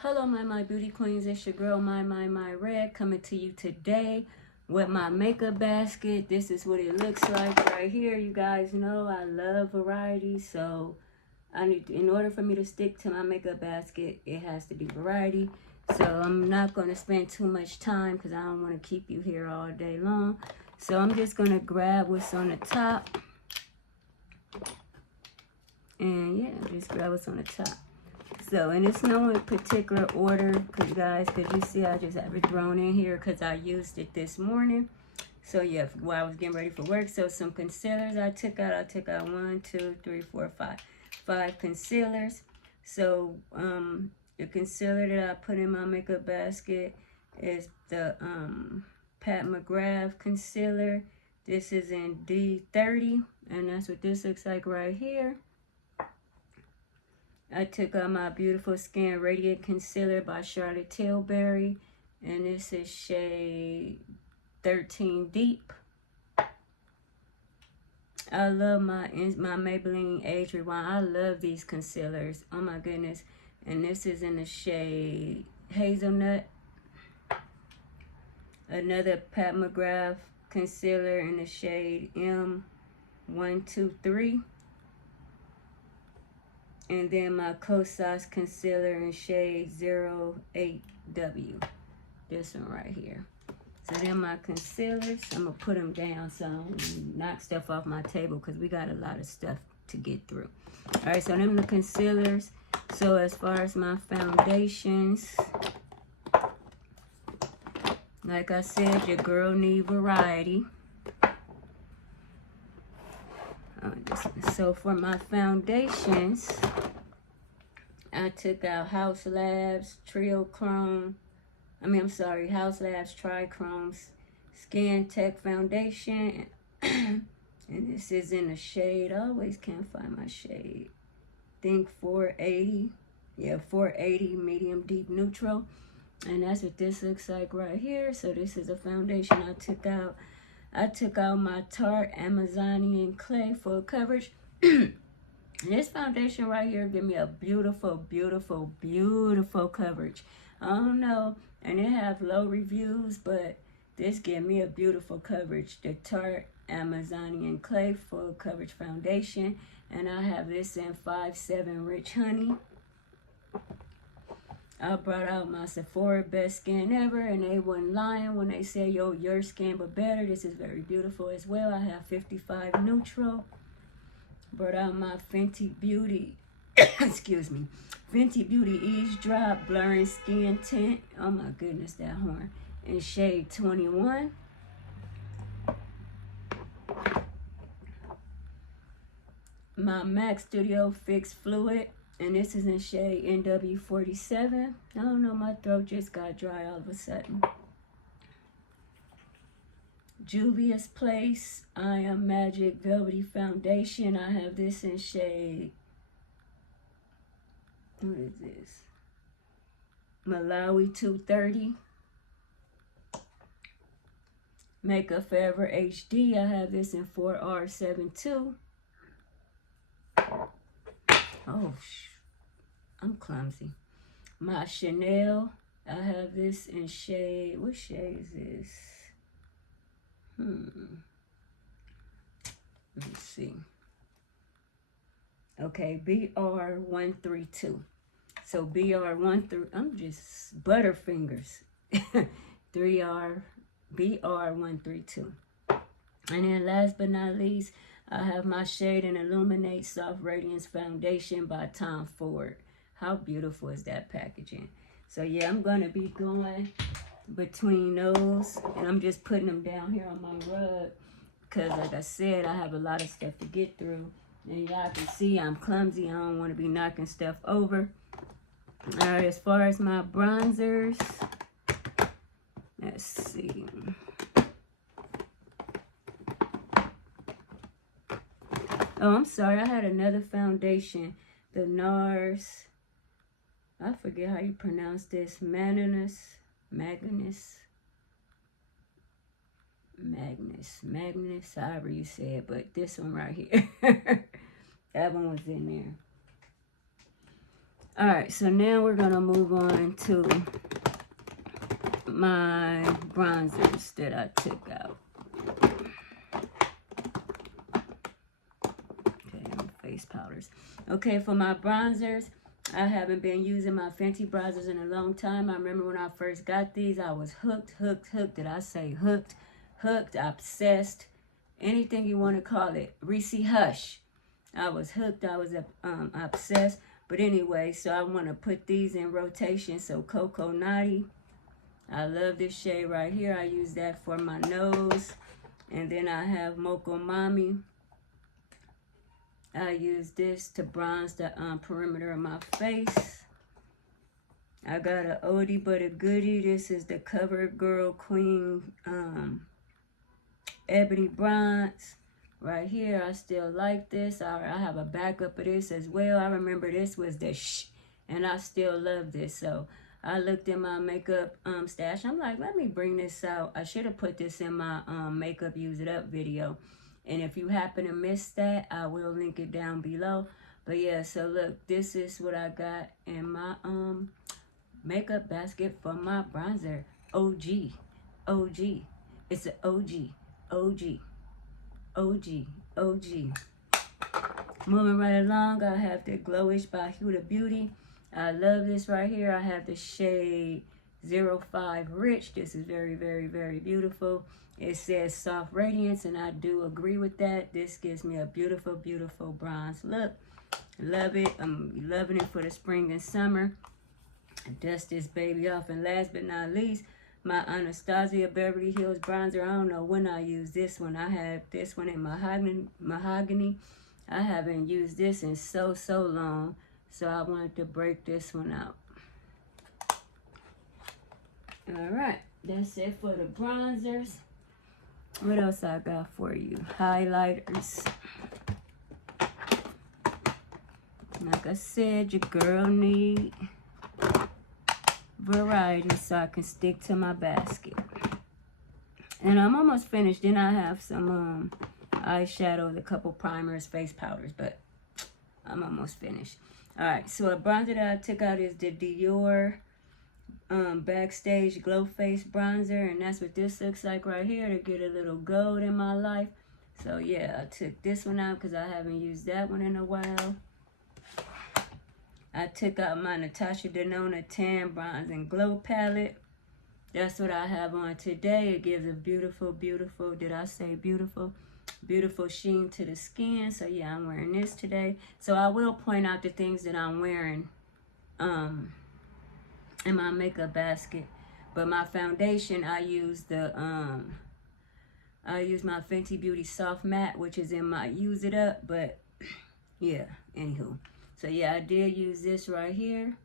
Hello my beauty queens, it's your girl my Red coming to you today with my makeup basket. This is what it looks like right here. You guys know I love variety, so I need, in order for me to stick to my makeup basket, it has to be variety. So I'm not going to spend too much time because I don't want to keep you here all day long. So I'm just going to grab what's on the top. And yeah, just grab what's on the top. So, and it's no particular order, because you see I just have it thrown in here because I used it this morning. So yeah, while I was getting ready for work. So some concealers I took out. 1, 2, 3, 4, 5 concealers. So the concealer that I put in my makeup basket is the Pat McGrath concealer. This is in D30, and that's what this looks like right here. I took out my Beautiful Skin Radiant Concealer by Charlotte Tilbury, and this is shade 13 Deep. I love my Maybelline Age Rewind. I love these concealers. Oh my goodness. And this is in the shade Hazelnut. Another Pat McGrath concealer in the shade M123. And then my Kosas concealer in shade 08W. This one right here. So then my concealers, I'm going to put them down so I don't knock stuff off my table because we got a lot of stuff to get through. All right, so them the concealers. So as far as my foundations, like I said, your girl need variety. So for my foundations, I took out Haus Labs Triochrome. Haus Labs Trichrome's Skin Tech Foundation. And this is in the shade, I always can't find my shade. I think 480. Yeah, 480 Medium Deep Neutral. And that's what this looks like right here. So this is a foundation I took out. I took out my Tarte Amazonian Clay Full Coverage. This foundation right here give me a beautiful, beautiful, beautiful coverage. I don't know, and it have low reviews, but this give me a beautiful coverage. The Tarte Amazonian Clay Full Coverage Foundation, and I have this in 5-7 Rich Honey. I brought out my Sephora Best Skin Ever, and they wasn't lying when they say, yo, your skin but better. This is very beautiful as well. I have 55 Neutral. Brought out my Fenty Beauty, excuse me, Fenty Beauty Eavesdrop Blurring Skin Tint. Oh my goodness, that horn. In shade 21. My MAC Studio Fix Fluid. And this is in shade NW47. I don't know, my throat just got dry all of a sudden. Juvia's Place I Am Magic Velvety Foundation. I have this in shade, what is this? Malawi 230. Makeup Forever HD. I have this in 4R72. Oh, I'm clumsy. My Chanel. I have this in shade, what shade is this? Let me see. Okay, BR132. So BR13, I'm just butterfingers. BR132. And then last but not least, I have my Shade and Illuminate Soft Radiance Foundation by Tom Ford. How beautiful is that packaging? So yeah, I'm going to be going between those, and I'm just putting them down here on my rug because, like I said, I have a lot of stuff to get through. And y'all can see I'm clumsy. I don't want to be knocking stuff over. All right, as far as my bronzers, let's see. Oh, I'm sorry. I had another foundation. The NARS. I forget how you pronounce this. Magnus, however you say it. But this one right here. That one was in there. All right, so now we're going to move on to my bronzers that I took out. Okay, face powders. Okay, for my bronzers, I haven't been using my Fenty bronzers in a long time. I remember when I first got these, I was hooked. Did I say hooked? Hooked, obsessed, anything you want to call it. Reese Hush. I was hooked. I was obsessed. But anyway, so I want to put these in rotation. So Coco Naughty. I love this shade right here. I use that for my nose. And then I have Mocha Mami. I use this to bronze the perimeter of my face. I got an oldie but a goodie. This is the CoverGirl Queen Ebony Bronze. Right here, I still like this. I have a backup of this as well. I remember this was the and I still love this. So I looked in my makeup stash. I'm like, let me bring this out. I should have put this in my makeup use it up video. And if you happen to miss that, I will link it down below. But yeah, so look, this is what I got in my makeup basket for my bronzer. OG. It's an OG. Moving right along, I have the Glowish by Huda Beauty. I love this right here. I have the shade 05 Rich. This is very, very, very beautiful. It says soft radiance, and I do agree with that. This gives me a beautiful, beautiful bronze look. Love it. I'm loving it for the spring and summer. Dust this baby off, and last but not least, my Anastasia Beverly Hills bronzer. I don't know when I use this one. I have this one in mahogany. I haven't used this in so long, so I wanted to break this one out. All right, that's it for the bronzers. What else I got for you? Highlighters. Like I said, your girl need variety so I can stick to my basket. And I'm almost finished. Then I have some eyeshadows, a couple primers, face powders, but I'm almost finished. All right, so a bronzer that I took out is the Dior Backstage Glow Face Bronzer, and that's what this looks like right here to get a little gold in my life. So yeah, I took this one out because I haven't used that one in a while. I took out my Natasha Denona Tan Bronze and Glow palette. That's what I have on today. It gives a beautiful, beautiful, did I say beautiful? Beautiful sheen to the skin. So yeah, I'm wearing this today. So I will point out the things that I'm wearing in my makeup basket. But my foundation, I use my Fenty Beauty Soft Matte, which is in my Use It Up. But yeah, anywho. So yeah, I did use this right here.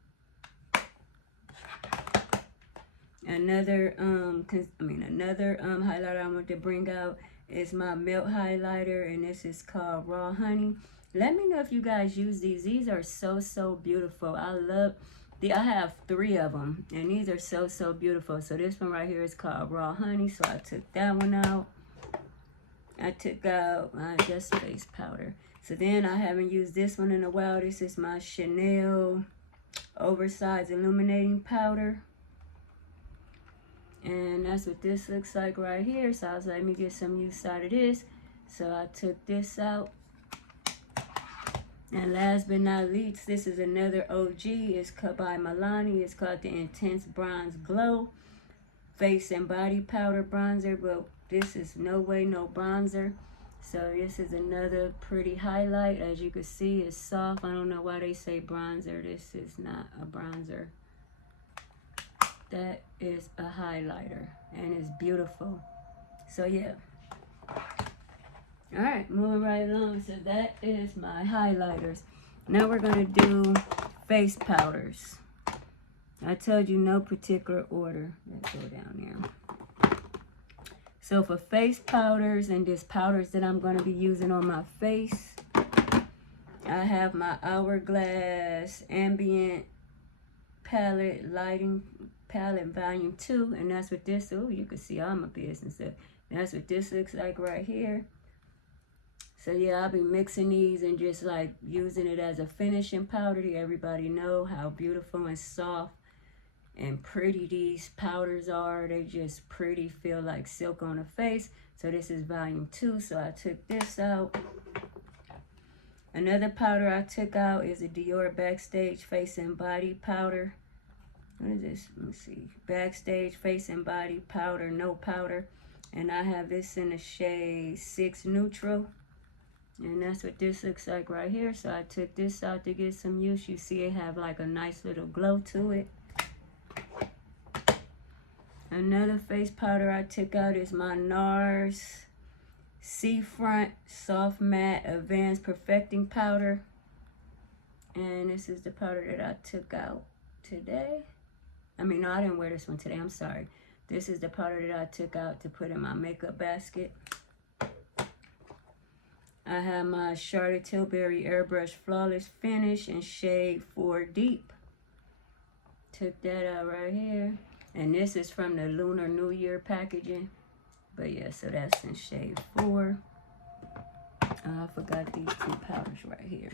Another highlighter I want to bring out is my Melt highlighter, and this is called Raw Honey. Let me know if you guys use these. These are so beautiful. I have 3 of them, and these are so beautiful. So this one right here is called Raw Honey, so I took that one out. I took out my just face powder. So then I haven't used this one in a while. This is my Chanel Oversized Illuminating Powder. And that's what this looks like right here. So I was like, let me get some use out of this. So I took this out. And last but not least, this is another OG. It's by Milani. It's called the Intense Bronze Glow Face and Body Powder Bronzer. But this is no way no bronzer. So this is another pretty highlight. As you can see, it's soft. I don't know why they say bronzer. This is not a bronzer. That is a highlighter, and it's beautiful. So yeah. All right, moving right along. So that is my highlighters. Now we're gonna do face powders. I told you no particular order. Let's go down there. So for face powders and just powders that I'm going to be using on my face, I have my Hourglass Ambient Palette Lighting Palette Volume 2. And that's what this, oh, you can see all my business. That's what this looks like right here. So yeah, I'll be mixing these and just like using it as a finishing powder to everybody know how beautiful and soft and pretty these powders are. They just pretty, feel like silk on the face. So this is volume 2. So I took this out. Another powder I took out is a Dior Backstage Face and Body Powder. What is this? Let me see. Backstage Face and Body Powder, no powder. And I have this in the shade 6 Neutral. And that's what this looks like right here. So I took this out to get some use. You see it have like a nice little glow to it. Another face powder I took out is my NARS Seafront Soft Matte Advanced Perfecting Powder. And this is the powder that I took out today. I mean, no, I didn't wear this one today. I'm sorry. This is the powder that I took out to put in my makeup basket. I have my Charlotte Tilbury Airbrush Flawless Finish in shade 4 Deep. Took that out right here. And this is from the Lunar New Year packaging. But yeah, so that's in shade 4. I forgot these 2 powders right here.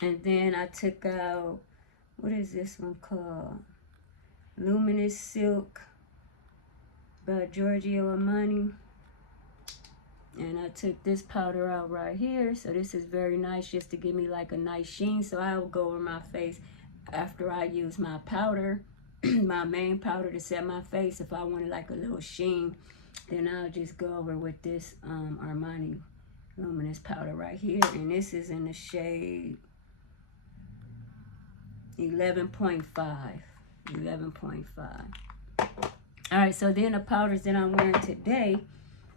And then I took out, what is this one called? Luminous Silk by Giorgio Armani. And I took this powder out right here. So this is very nice just to give me like a nice sheen. So I'll go over my face after I use my powder. My main powder to set my face. If I wanted like a little sheen, then I'll just go over with this Armani Luminous powder right here. And this is in the shade 11.5. 11.5. All right, so then the powders that I'm wearing today,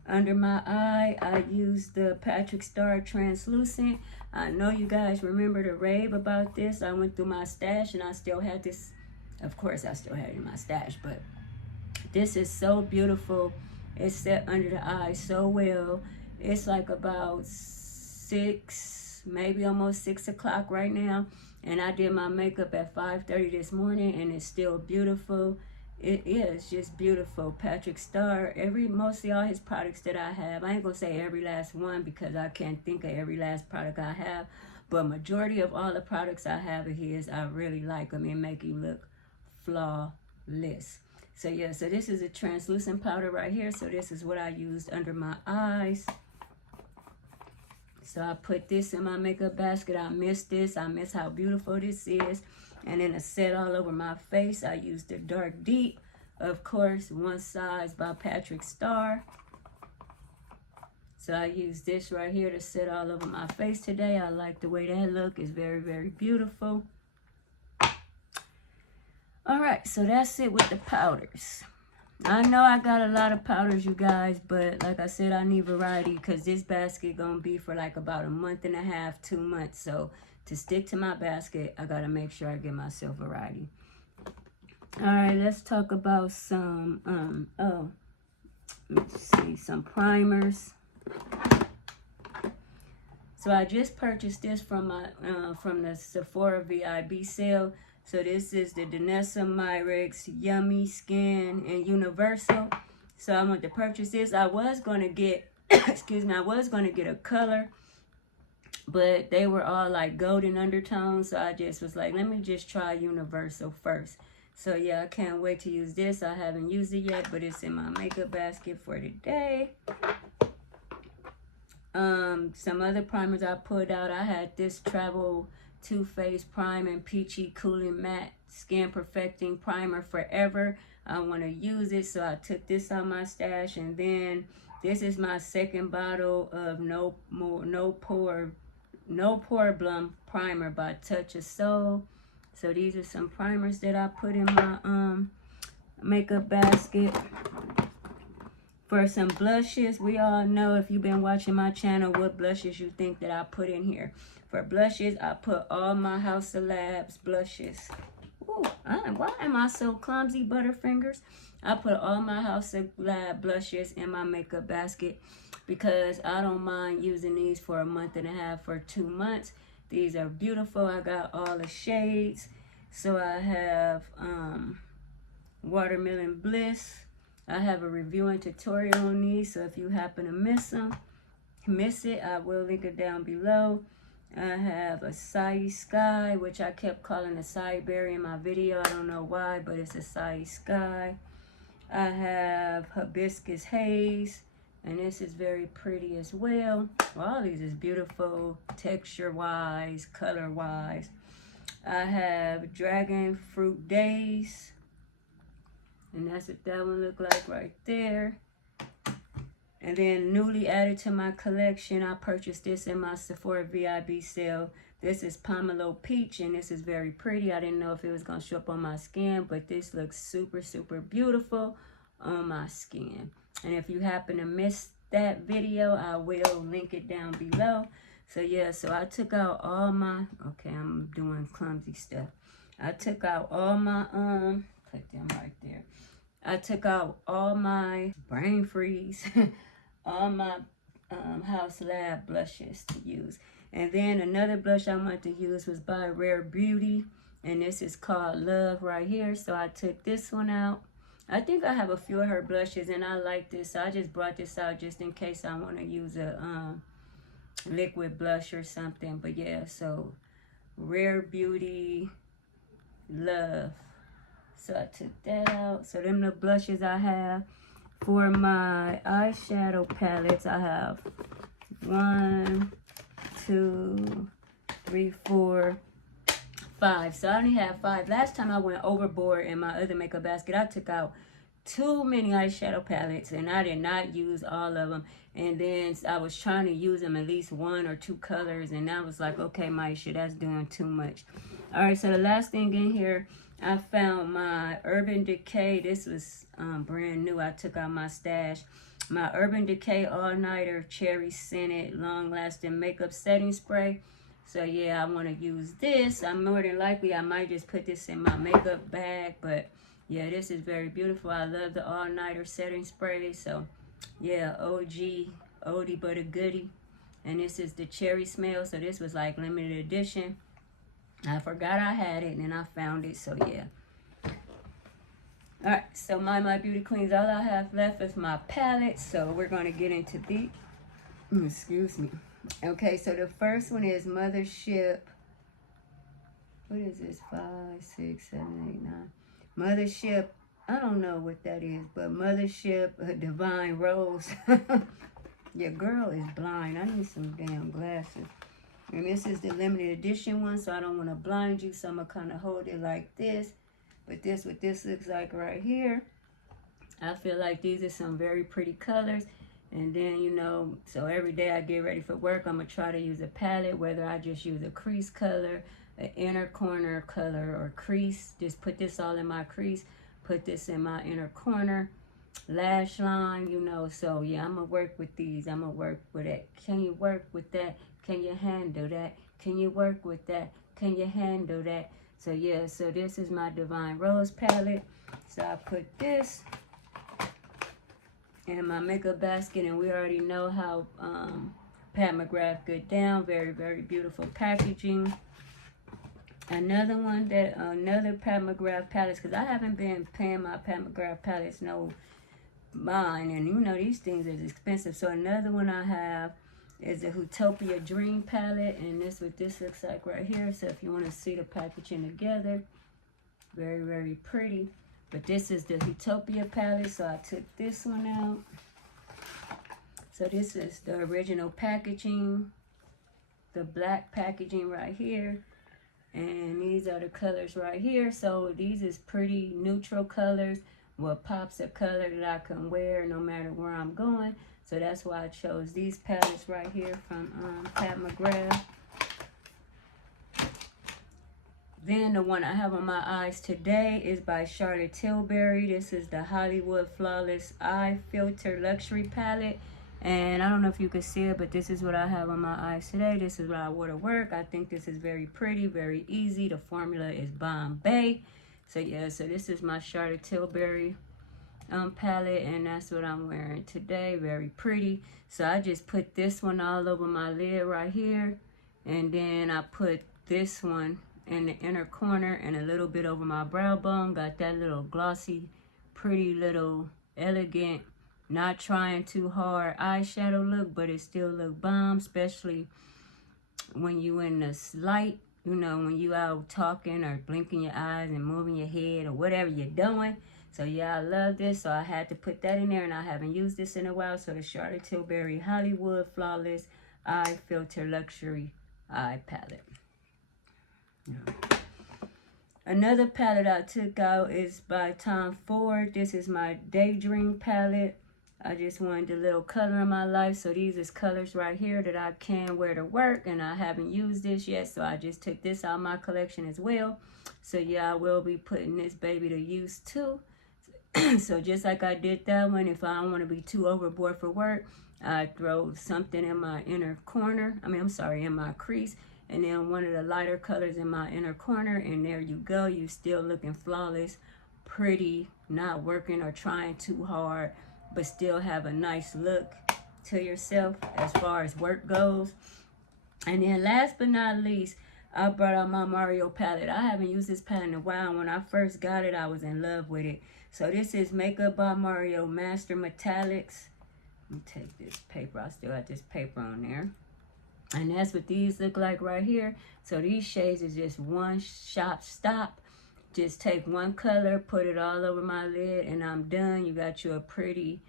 under my eye, I used the Patrick Star Translucent. I know you guys remember the rave about this. I went through my stash and I still had this. Of course, I still had it in my stash, but this is so beautiful. It's set under the eye so well. It's like about 6, maybe almost 6 o'clock right now. And I did my makeup at 5:30 this morning, and it's still beautiful. It is just beautiful. Patrick Star, mostly all his products that I have. I ain't gonna say every last one because I can't think of every last product I have. But majority of all the products I have of his, I really like them and make you look flawless. So yeah, so this is a translucent powder right here. So this is what I used under my eyes. So I put this in my makeup basket. I miss this. I miss how beautiful this is. And then to set all over my face, I used the Dark Deep, of course, One Size by Patrick Star. So I used this right here to set all over my face today. I like the way that look. It's very, very beautiful. All right, so that's it with the powders. I know I got a lot of powders, you guys, but like I said, I need variety because this basket gonna be for like about a month and a half, 2 months. So to stick to my basket, I gotta make sure I give myself variety. All right, let's talk about some, let's see, some primers. So I just purchased this from my from the Sephora VIB sale. So this is the Danessa Myricks Yummy Skin and Universal. So I want to purchase this. I was going to get, excuse me, I was going to get a color, but they were all like golden undertones. So I just was like, let me just try Universal first. So yeah, I can't wait to use this. I haven't used it yet, but it's in my makeup basket for today. Some other primers I put out. I had this Travel Too Faced Prime and Peachy Cooling Matte Skin Perfecting Primer Forever. I want to use it, so I took this out my stash. And then this is my second bottle of No Pore Blum Primer by Touch of Soul. So these are some primers that I put in my makeup basket. For some blushes, we all know, if you've been watching my channel, what blushes you think that I put in here. For blushes, I put all my House of Labs blushes. Ooh, why am I so clumsy, Butterfingers? I put all my House of Lab blushes in my makeup basket because I don't mind using these for a month and a half or 2 months. These are beautiful. I got all the shades. So I have Watermelon Bliss. I have a review and tutorial on these, so if you happen to miss them, miss it, I will link it down below. I have Acai Sky, which I kept calling Acai Berry in my video. I don't know why, but it's Acai Sky. I have Hibiscus Haze, and this is very pretty as well. All these is beautiful, texture-wise, color-wise. I have Dragon Fruit Days, and that's what that one look like right there. And then newly added to my collection, I purchased this in my Sephora VIB sale. This is Pomelo Peach, and this is very pretty. I didn't know if it was going to show up on my skin, but this looks super, super beautiful on my skin. And if you happen to miss that video, I will link it down below. So yeah, so I took out all my, okay, I'm doing clumsy stuff. I took out all my, put them right there. I took out all my brain freeze, all my Haus Lab blushes to use. And then another blush I wanted to use was by Rare Beauty, and this is called Love right here. So I took this one out. I think I have a few of her blushes, and I like this. So I just brought this out just in case I want to use a liquid blush or something. But yeah, so Rare Beauty Love. So I took that out. So them the blushes I have. For my eyeshadow palettes, I have 1, 2, 3, 4, 5. So I only have 5. Last time I went overboard in my other makeup basket. I took out too many eyeshadow palettes, and I did not use all of them. And then I was trying to use them at least 1 or 2 colors, and I was like, okay, Maisha, that's doing too much. All right, so the last thing in here, I found my Urban Decay. This was brand new. I took out my stash. My Urban Decay All Nighter Cherry Scented Long Lasting Makeup Setting Spray. So yeah, I want to use this. I'm more than likely I might just put this in my makeup bag. But yeah, this is very beautiful. I love the All Nighter Setting Spray. So yeah, OG, oldie but a goodie. And this is the cherry smell. So this was like limited edition. I forgot I had it, and then I found it, so yeah. Alright, so my beauty queens, all I have left is my palette, so we're going to get into the, excuse me. Okay, so the first one is Mothership. What is this? 5, 6, 7, 8, 9. Mothership, I don't know what that is, but Mothership Divine Rose. Your girl is blind. I need some damn glasses. And this is the limited edition one, so I don't want to blind you, so I'm going to kind of hold it like this. But this, what this looks like right here. I feel like these are some very pretty colors. And then, you know, so every day I get ready for work, I'm going to try to use a palette, whether I just use a crease color, an inner corner color, or crease. Just put this all in my crease, put this in my inner corner, lash line, you know. So, yeah, I'm going to work with these. I'm going to work with it. Can you work with that? Can you handle that? Can you work with that? Can you handle that? So yeah, so this is my Divine Rose palette. So I put this in my makeup basket, and we already know how Pat McGrath get down. Very, very beautiful packaging. Another one that, another Pat McGrath palettes, because I haven't been paying my Pat McGrath palettes no mind, and you know these things is expensive. So another one I have is the Utopia Dream palette, and this what this looks like right here. So if you want to see the packaging together, very, very pretty. But this is the Utopia palette, so I took this one out. So this is the original packaging, the black packaging right here, and these are the colors right here. So these is pretty neutral colors, what pops a color that I can wear no matter where I'm going. So that's why I chose these palettes right here from Pat McGrath. Then the one I have on my eyes today is by Charlotte Tilbury. This is the Hollywood Flawless Eye Filter Luxury Palette. And I don't know if you can see it, but this is what I have on my eyes today. This is what I wore to work. I think this is very pretty, very easy. The formula is Bombay. So yeah, so this is my Charlotte Tilbury palette, and that's what I'm wearing today. Very pretty. So I just put this one all over my lid right here, and then I put this one in the inner corner and a little bit over my brow bone. Got that little glossy, pretty little elegant not trying too hard eyeshadow look, but it still look bomb, especially when you in this light, you know, when you out talking or blinking your eyes and moving your head or whatever you're doing. So yeah, I love this, so I had to put that in there, and I haven't used this in a while. So the Charlotte Tilbury Hollywood Flawless Eye Filter Luxury Eye Palette. Yeah. Another palette I took out is by Tom Ford. This is my Daydream palette. I just wanted a little color in my life, so these is colors right here that I can wear to work, and I haven't used this yet, so I just took this out of my collection as well. So yeah, I will be putting this baby to use too. So just like I did that one, if I don't want to be too overboard for work, I throw something in my inner corner. In my crease, and then one of the lighter colors in my inner corner, and there you go. You still looking flawless, pretty, not working or trying too hard, but still have a nice look to yourself as far as work goes. And then last but not least, I brought out my Mario palette. I haven't used this palette in a while. When I first got it, I was in love with it. So this is Makeup by Mario Master Metallics. Let me take this paper. I still got this paper on there. And that's what these look like right here. So these shades is just one shot stop. Just take one color, put it all over my lid, and I'm done. You got you a pretty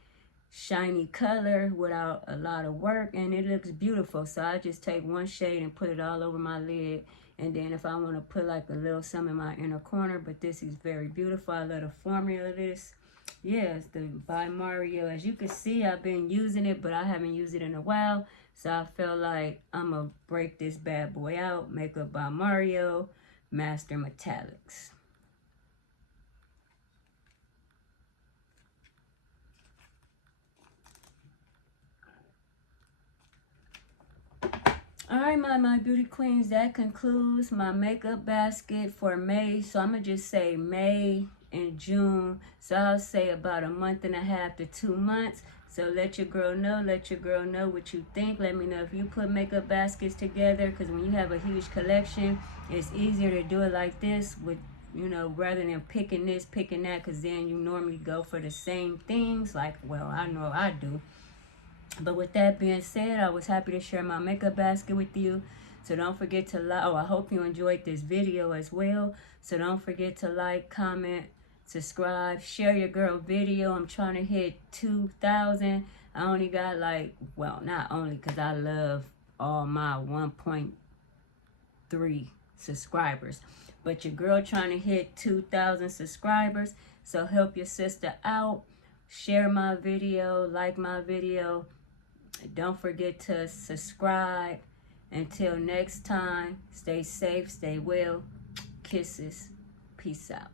shiny color without a lot of work, and it looks beautiful. So I just take one shade and put it all over my lid, and then if I want to put like a little some in my inner corner, but this is very beautiful. I love the formula of this. Yeah, it's the by Mario. As you can see, I've been using it, but I haven't used it in a while, so I felt like I'm gonna break this bad boy out. Makeup by Mario Master Metallics. Alright, my beauty queens, that concludes my makeup basket for May. So I'm going to just say May and June. So I'll say about a month and a half to 2 months. So let your girl know what you think. Let me know if you put makeup baskets together, because when you have a huge collection, it's easier to do it like this with, you know, rather than picking this, picking that, because then you normally go for the same things. Like, well, I know I do. But with that being said, I was happy to share my makeup basket with you. So don't forget to like. Oh, I hope you enjoyed this video as well. So don't forget to like, comment, subscribe, share your girl video. I'm trying to hit 2,000. I only got like, well, not only because I love all my 1.3 subscribers, but your girl trying to hit 2,000 subscribers. So help your sister out. Share my video, like my video. Don't forget to subscribe. Until next time, stay safe, stay well. Kisses. Peace out.